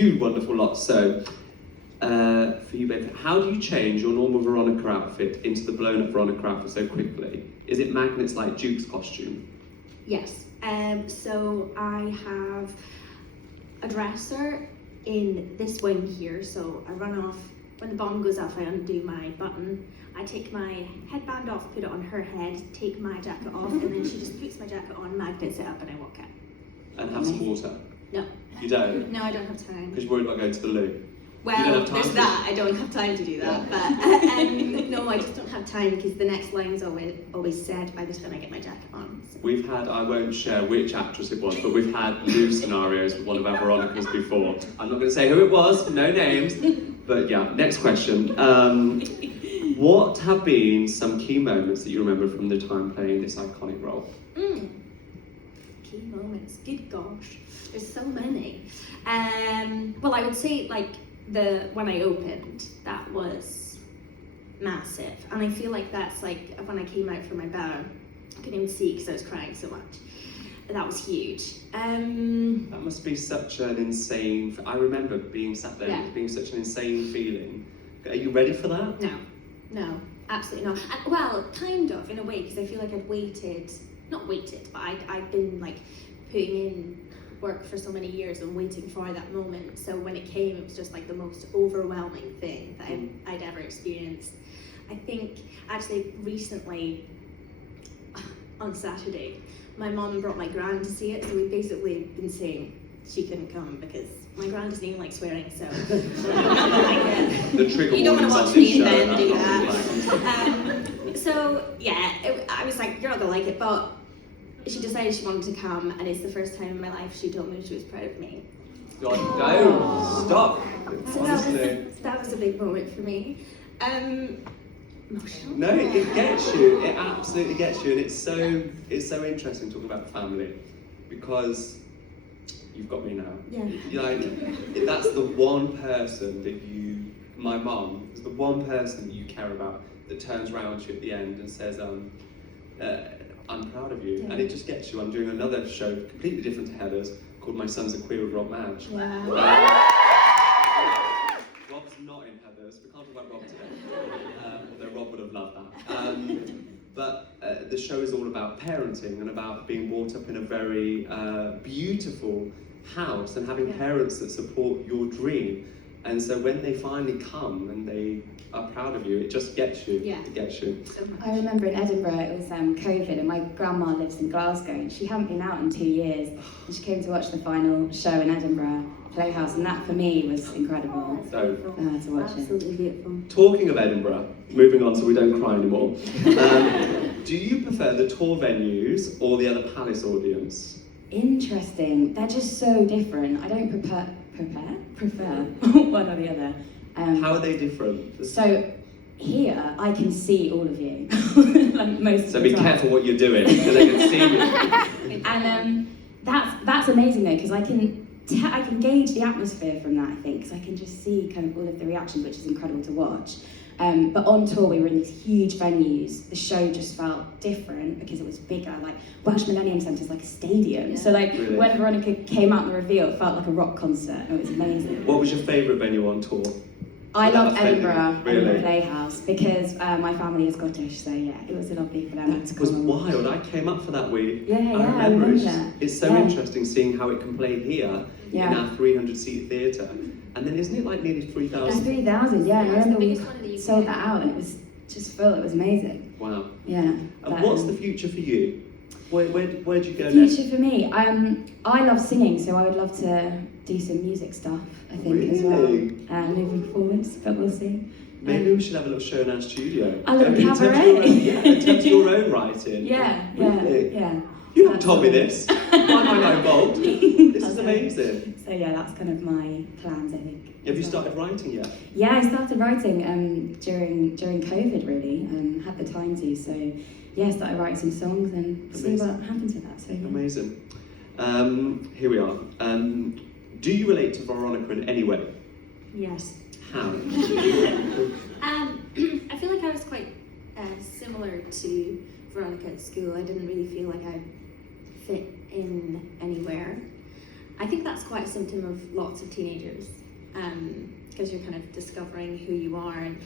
You wonderful lot. So, for you both, how do you change your normal Veronica outfit into the blown up Veronica outfit so quickly? Is it magnets like Duke's costume? Yes. So I have a dresser in this wing here. So I run off, when the bomb goes off, I undo my button. I take my headband off, put it on her head, take my jacket off, and then she just puts my jacket on, magnets it up, and I walk out. And have some water? No. You don't? No, I don't have time. Because you're worried about going to the loo? Well, there's that. I don't have time to do that. Yeah. But no, I just don't have time because the next line's always said by the time I get my jacket on. So. We've had, I won't share which actress it was, but we've had loo scenarios with one of our Veronicas before. I'm not going to say who it was, no names. But yeah, next question. What have been some key moments that you remember from the time playing this iconic role? Key moments, good gosh, there's so many. Well, I would say like when I opened, that was massive, and I feel like that's like when I came out for my bow, I couldn't even see because I was crying so much. That was huge. That must be such an insane. I remember being sat there, being such an insane feeling. Are you ready for that? No, absolutely not. And, well, kind of in a way, because I feel like I'd not waited, but I'd been like putting in work for so many years and waiting for that moment. So when it came, it was just like the most overwhelming thing that I'd ever experienced. I think actually recently, on Saturday, my mum brought my gran to see it, so we've basically been saying she couldn't come because my gran doesn't even like swearing, so the trigger you don't want to watch me and then do that. So yeah, I was like, you're not gonna like it, but she decided she wanted to come, and it's the first time in my life she told me she was proud of me. God, no, stop. So that was a big moment for me. Emotional. No, it gets you. It absolutely gets you, and it's so interesting talking about family because you've got me now. Yeah. Like that's the one person that my mum is the one person that you care about that turns around to you at the end and says, I'm proud of you, and it just gets you. I'm doing another show completely different to Heather's called My Son's a Queer with Rob Madge. Wow. Rob's not in Heather's. We can't talk about Rob today, although Rob would have loved that. But the show is all about parenting and about being brought up in a very beautiful house and having parents that support your dream. And so when they finally come and they are proud of you, it just gets you. Yeah. It gets you. So much. I remember in Edinburgh, it was COVID, and my grandma lives in Glasgow, and she hadn't been out in 2 years. And she came to watch the final show in Edinburgh Playhouse, and that for me was incredible So, to watch Absolutely beautiful. talking of Edinburgh, moving on so we don't cry anymore. Do you prefer the tour venues or the other Palace audience? Interesting. They're just so different. I don't prefer one or the other. How are they different? So here I can see all of you, like most of So the be time. careful what you're doing because they can see you. And that's amazing though, because I can gauge the atmosphere from that, I think, because I can just see kind of all of the reactions, which is incredible to watch. But on tour, we were in these huge venues. The show just felt different because it was bigger. Like Welsh Millennium Centre is like a stadium. Yeah. So like Really? when Veronica came out in the reveal, it felt like a rock concert. It was amazing. What was your favourite venue on tour? I love Edinburgh, Really? Edinburgh Playhouse, because my family is Scottish. So yeah, it was lovely for them to It was come. wild. I came up for that week. Yeah, I I remember remember it. that. It's so Yeah. interesting seeing how it can play here in our 300-seat theatre. And then isn't it like nearly 3,000? That's 3,000, yeah. And I It's the remember we biggest one in the UK. sold that out, and it was just full. It was amazing. Wow. Yeah. And what's the future for you? Where'd you go next? Future for me? I love singing, so I would love to do some music stuff, I think, as well. Really? Moving forwards, but we'll see. Maybe we should have a little show in our studio. A little In terms of cabaret. your own- Yeah, in terms of your own writing. Yeah, Really? yeah. You haven't told me this. Why am I not involved? This is amazing. So yeah, that's kind of my plans, I think. Have you started writing yet? Yeah, I started writing during COVID, really, and had the time to. So yeah, I started writing some songs, and see what happens with that. So yeah. Amazing. Here we are. Do you relate to Veronica in any way? Yes. How? I feel like I was quite similar to Veronica at school. I didn't really feel like I fit in anywhere. I think that's quite a symptom of lots of teenagers, because you're kind of discovering who you are. And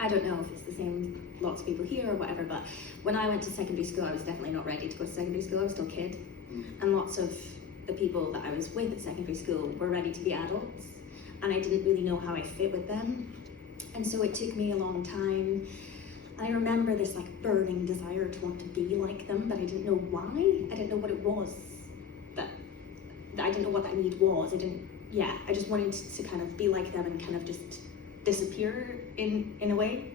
I don't know if it's the same with lots of people here or whatever, but when I went to secondary school, I was definitely not ready to go to secondary school. I was still a kid. And lots of the people that I was with at secondary school were ready to be adults, and I didn't really know how I fit with them. And so it took me a long time. I remember this like burning desire to want to be like them, but I didn't know why. I didn't know what it was. That I didn't know what that need was. I just wanted to kind of be like them and kind of just disappear in a way.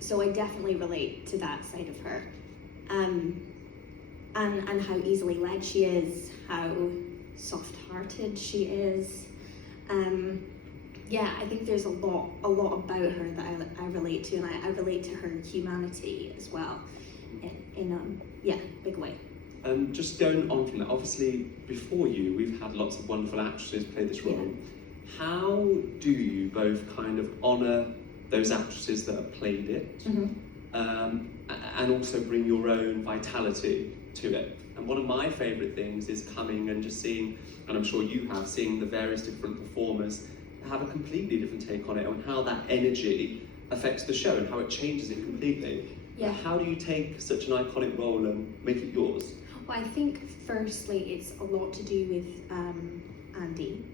So I definitely relate to that side of her. And how easily led she is, how soft-hearted she is. I think there's a lot about her that I relate to, and I relate to her humanity as well, in a big way. Just going on from that, obviously before you, we've had lots of wonderful actresses play this role. Yeah. How do you both kind of honour those actresses that have played it, and also bring your own vitality to it? And one of my favourite things is coming and just seeing, and I'm sure you have, seeing the various different performers have a completely different take on it, and how that energy affects the show and how it changes it completely. Yeah. How do you take such an iconic role and make it yours? Well, I think firstly it's a lot to do with Andy.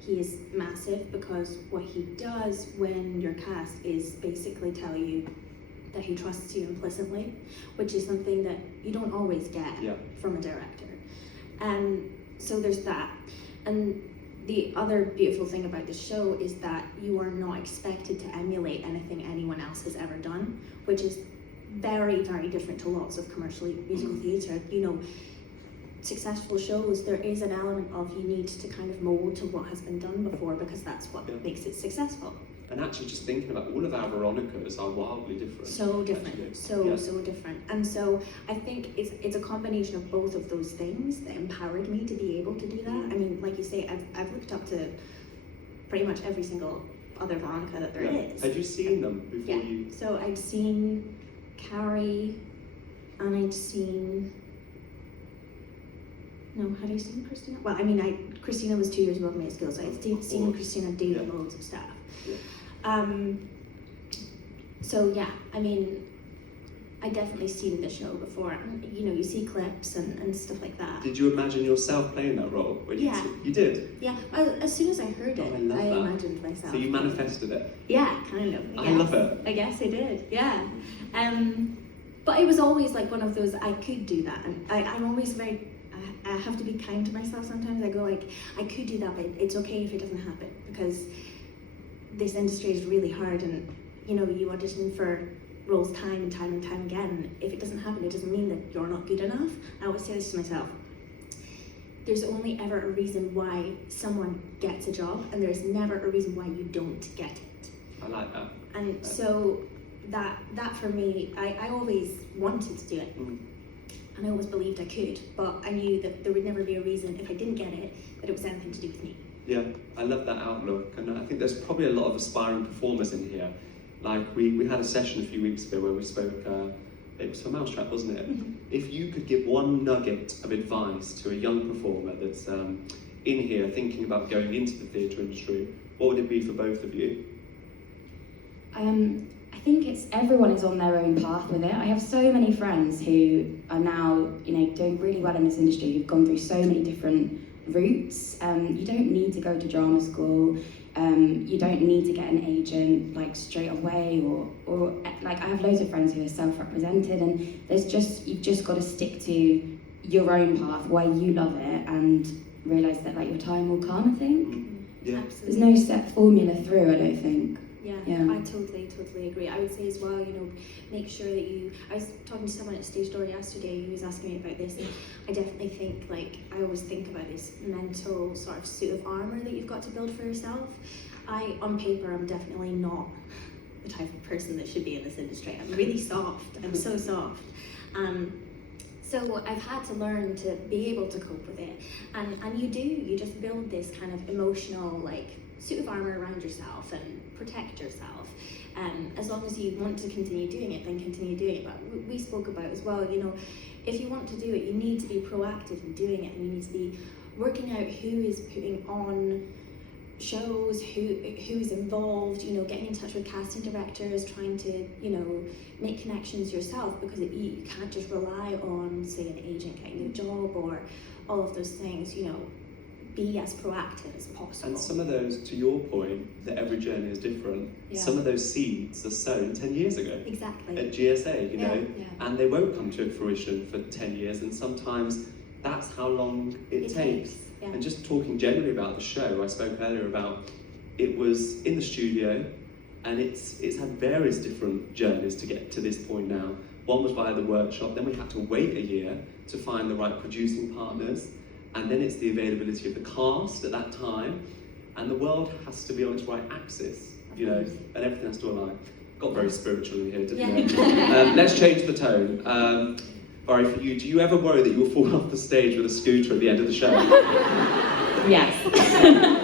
He is massive, because what he does when you're cast is basically tell you that he trusts you implicitly, which is something that you don't always get from a director. So there's that. And the other beautiful thing about the show is that you are not expected to emulate anything anyone else has ever done, which is very, very different to lots of commercial musical theatre. You know, successful shows, there is an element of you need to kind of mould to what has been done before, because that's what makes it successful. And actually just thinking about all of our Veronicas are wildly different. So different, so different. And so I think it's a combination of both of those things that empowered me to be able to do that. I mean, like you say, I've looked up to pretty much every single other Veronica that there is. Had you seen them before you? So I'd seen Carrie, and I'd seen, had I seen Christina? Well, I mean, Christina was 2 years above me at school, so I'd seen Christina do loads of stuff. Yeah. I mean, I definitely seen the show before, and you see clips and stuff like that. Did you imagine yourself playing that role? You did? Yeah, as soon as I heard it, I imagined myself. So you manifested it? Yeah, kind of. I love it. I guess I did, yeah. But it was always like one of those, I could do that, and I'm always very, I have to be kind to myself sometimes. I go like, I could do that, but it's okay if it doesn't happen, because this industry is really hard, and you audition for roles time and time and time again. If it doesn't happen, it doesn't mean that you're not good enough. I always say this to myself. There's only ever a reason why someone gets a job, and there's never a reason why you don't get it. I like that. And so that for me, I always wanted to do it. And I always believed I could, but I knew that there would never be a reason if I didn't get it that it was anything to do with me. Yeah, I love that outlook, and I think there's probably a lot of aspiring performers in here. Like we had a session a few weeks ago where we spoke, it was for Mousetrap, wasn't it? If you could give one nugget of advice to a young performer that's in here thinking about going into the theatre industry, what would it be for both of you? I think everyone is on their own path with it. I have so many friends who are now, doing really well in this industry, who've gone through so many different routes. You don't need to go to drama school. You don't need to get an agent like straight away, or like I have loads of friends who are self-represented, and you've just got to stick to your own path where you love it, and realise that like your time will come. I think. Yeah. Absolutely. There's no set formula through. I don't think. Yeah, I totally agree. I would say as well, make sure that I was talking to someone at Stage Door yesterday who was asking me about this, and I definitely think, I always think about this mental sort of suit of armour that you've got to build for yourself. On paper, I'm definitely not the type of person that should be in this industry. I'm really soft. I'm so soft. So I've had to learn to be able to cope with it. And you just build this kind of emotional, suit of armour around yourself and protect yourself. As long as you want to continue doing it, then continue doing it. But we spoke about as well, if you want to do it, you need to be proactive in doing it, and you need to be working out who is putting on shows, who's involved, you know, getting in touch with casting directors, trying to, you know, make connections yourself, because you can't just rely on, say, an agent getting a job or all of those things, you know. Be as proactive as possible. And some of those, to your point, that every journey is different, some of those seeds are sown 10 years ago. Exactly. At GSA, you know, Yeah. and they won't come to fruition for 10 years, and sometimes that's how long it takes. Yeah. And just talking generally about the show, I spoke earlier about, it was in the studio, and it's had various different journeys to get to this point now. One was via the workshop, then we had to wait a year to find the right producing partners, and then it's the availability of the cast at that time, and the world has to be on its right axis, you know, and everything has to align. Got very spiritual in here, didn't it? Let's change the tone. Mhairi, for you, do you ever worry that you'll fall off the stage with a scooter at the end of the show? Yes.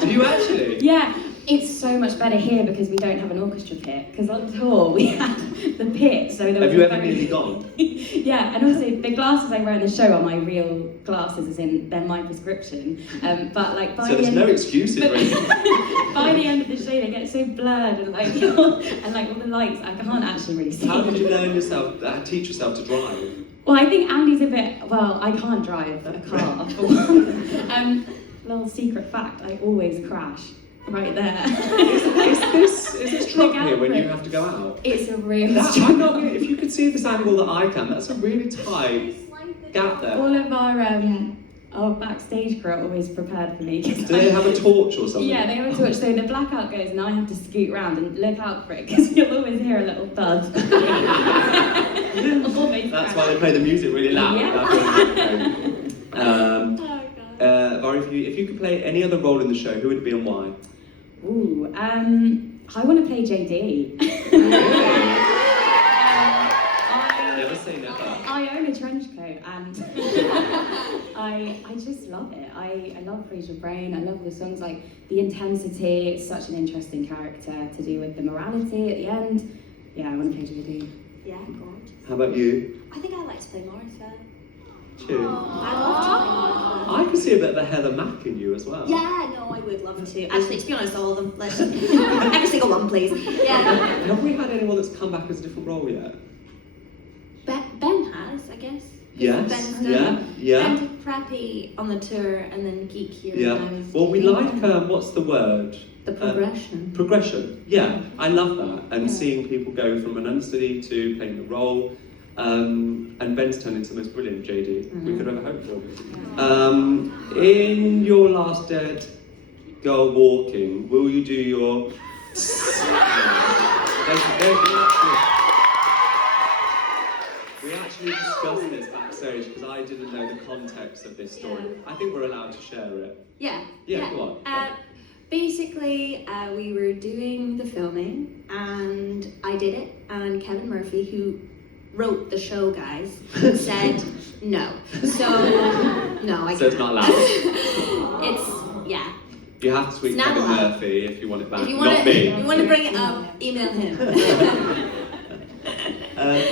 Do you actually? Yeah, it's so much better here because we don't have an orchestra pit. Because on tour we had the pit, so there was Have you a ever nearly gone? Yeah, and also the glasses I wear in the show are my real glasses, as in they're my prescription. But like by So the there's end no excuses, really. by the end of the show they get so blurred and like and like all the lights, I can't actually really see. How did you learn yourself, teach yourself to drive? Well, I think Andy's a bit, well, I can't drive a car for one. Little secret fact, I always crash right there. Is this drop Look here out when for you it. have to go out? It's a real That, struggle. if you could see this angle that I can, that's a really tight gap there. All of our backstage crew are always prepared for me. Do they have a torch or something? Yeah, they have a torch, so the blackout goes and I have to scoot round and look out for it, because you'll always hear a little thud. That's why they play the music really loud. Mhairi, if you could play any other role in the show, who would it be and why? Ooh, I want to play JD. Never say never. I own a trench coat and I just love it. I love Freeze Your Brain. I love the songs, like the intensity. It's such an interesting character to do with the morality at the end. Yeah, I want to play JD. Yeah, gorgeous. How about you? I think I'd like to play Martha. Cheers. I love to play Martha. I can see a bit of a Heather Mack in you as well. Yeah, no, I would love to. Actually, to be honest, all of them. Let's every single one, please. Yeah. Have we had anyone that's come back as a different role yet? Ben has, I guess. Yes. Ben's done. Yeah. Ben did Preppy on the tour, and then Geek here. Yeah. And I was Well, we doing like what's the word? the progression. Progression. Yeah, I love that. And seeing people go from an understudy to playing the role. And Ben's turned into the most brilliant JD we could ever hope for. In your last Dead Girl Walking, will you do your... We actually discussed this backstage because I didn't know the context of this story. Yeah. I think we're allowed to share it. Yeah. Yeah, go on. Basically, we were doing the filming, and I did it, and Kevin Murphy, who wrote the show, guys, said no. So, no, I can't. So it's not allowed. It's, yeah. You have to tweet It's not Kevin allowed. Murphy if you want it back, If you not want me. to bring it up, email him.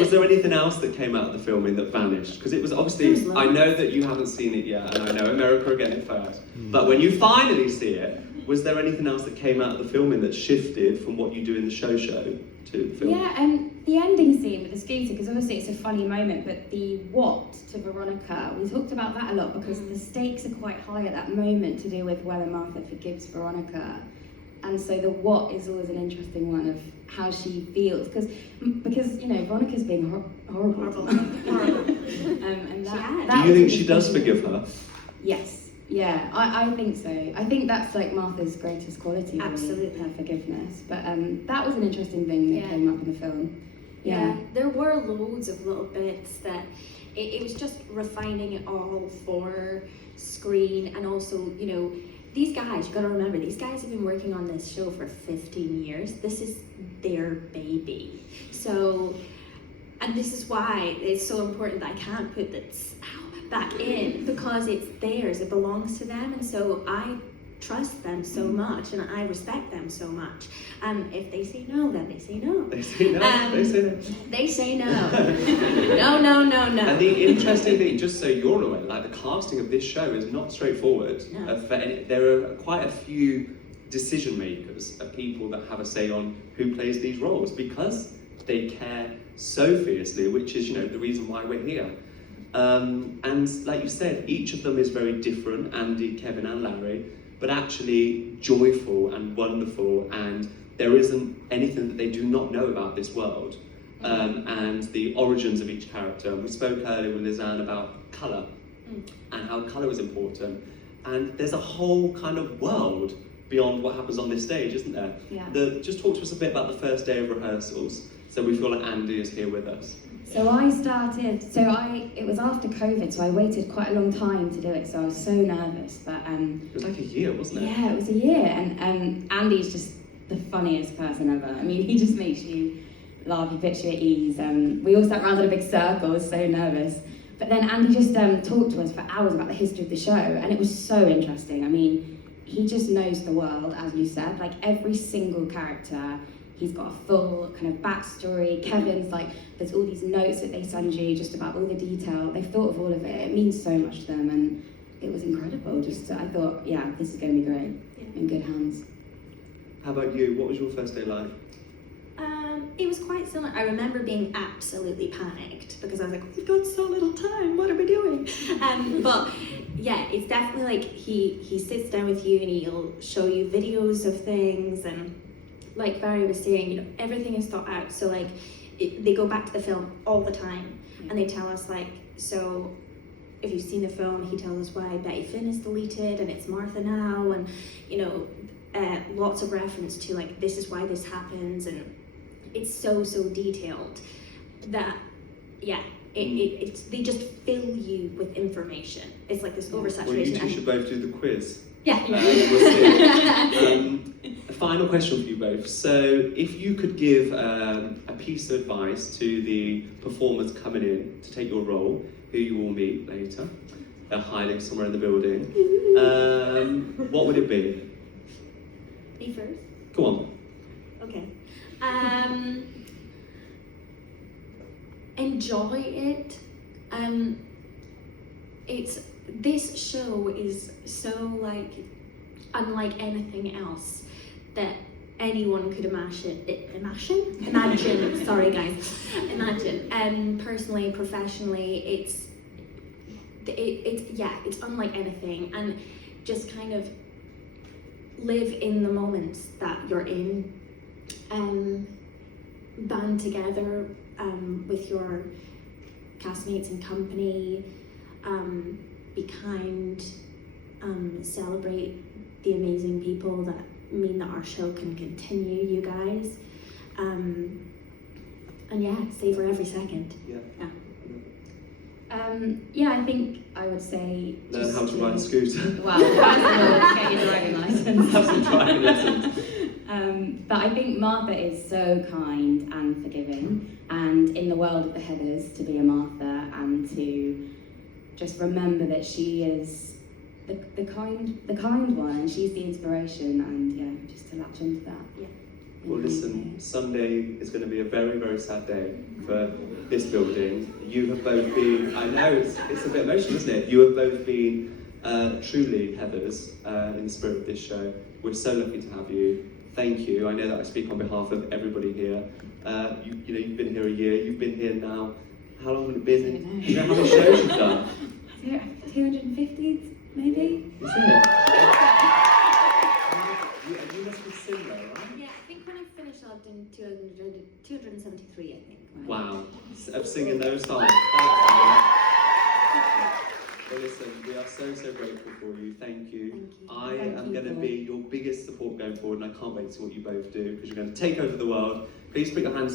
Was there anything else that came out of the filming that vanished? Because it was obviously, I know that you haven't seen it yet, and I know America are getting it first, but when you finally see it, was there anything else that came out of the filming that shifted from what you do in the show to the film? Yeah, and the ending scene with the scooter, because obviously it's a funny moment, but the what to Veronica, we talked about that a lot because the stakes are quite high at that moment to do with whether Martha forgives Veronica. And so the what is always an interesting one of how she feels, because you know Veronica's being horrible. And that do you think was she does forgive her? Yes, yeah, I think so. I think that's like Martha's greatest quality, really, Absolutely. her forgiveness. But that was an interesting thing that came up in the film. Yeah, there were loads of little bits that it was just refining it all for screen, and also, you know, these guys, you gotta remember, these guys have been working on this show for 15 years. This is their baby. So, and this is why it's so important that I can't put this back in, because it's theirs, it belongs to them. And so I trust them so much and I respect them so much. If they say no, then they say no. They say no. They say no. They say no. No, no, no, no. And the interesting thing, just so you're aware, like the casting of this show is not straightforward. No. There are quite a few decision makers of people that have a say on who plays these roles because they care so fiercely, which is, the reason why we're here. And like you said, each of them is very different, Andy, Kevin and Larry, but actually joyful and wonderful, and there isn't anything that they do not know about this world. And the origins of each character. And we spoke earlier with Lizanne about colour and how colour is important. And there's a whole kind of world beyond what happens on this stage, isn't there? Yeah. Just talk to us a bit about the first day of rehearsals, so we feel like Andy is here with us. So it was after COVID, so I waited quite a long time to do it, so I was so nervous, but It was like a year, wasn't it? yeah, it was a year, and Andy's just the funniest person ever. I mean, he just makes you laugh, he puts you at ease. We all sat around in a big circle, so nervous. But then Andy just talked to us for hours about the history of the show, and it was so interesting. I mean, he just knows the world, as you said, like every single character. He's got a full kind of backstory. Kevin's like, there's all these notes that they send you just about all the detail. They've thought of all of it. It means so much to them, and it was incredible. I thought, yeah, this is going to be great. In good hands. How about you? What was your first day like? It was quite similar. I remember being absolutely panicked because I was like, we've got so little time, what are we doing? But yeah, it's definitely like he sits down with you and he'll show you videos of things, and like Barry was saying, everything is thought out. So like they go back to the film all the time and they tell us like, so if you've seen the film, he tells us why Betty Finn is deleted and it's Martha now, and lots of reference to like, this is why this happens, and it's so detailed that, yeah, they just fill you with information. It's like this oversaturation. Well, you two should both do the quiz. Yeah. We'll see. A final question for you both. So, if you could give a piece of advice to the performers coming in to take your role, who you will meet later, they're hiding somewhere in the building, what would it be? Me first? Go on. Okay. Enjoy it. This show is so like unlike anything else that anyone could imagine. Sorry guys. Imagine. Personally, professionally, it's unlike anything, and just kind of live in the moments that you're in. Band together with your castmates and company, be kind, celebrate the amazing people that mean that our show can continue, you guys, and yeah, savor every second. Yeah, I think I would say learn how to ride a scooter. Well, first of all, get your driving license. Have some driving lessons. But I think Martha is so kind and forgiving, and in the world of the Heathers, to be a Martha and to just remember that she is the kind one, and she's the inspiration, and yeah, just to latch onto that. Yeah. Well, listen, Sunday is going to be a very, very sad day for this building. You have both been, I know it's a bit emotional, isn't it? You have both been truly Heathers in the spirit of this show. We're so lucky to have you. Thank you. I know that I speak on behalf of everybody here. You've been here a year. You've been here now. How long have it been? Do you know how many shows you've done? 250, maybe? Is it? You must be singing though, right? Yeah, I think when I finished, I've done 273, I think. Wow. Of singing those songs. Well, listen, we are so grateful for you. Thank you. Thank you. I Thank am you, going to Paul. be your biggest support going forward, and I can't wait to see what you both do, because you're going to take over the world. Please put your hands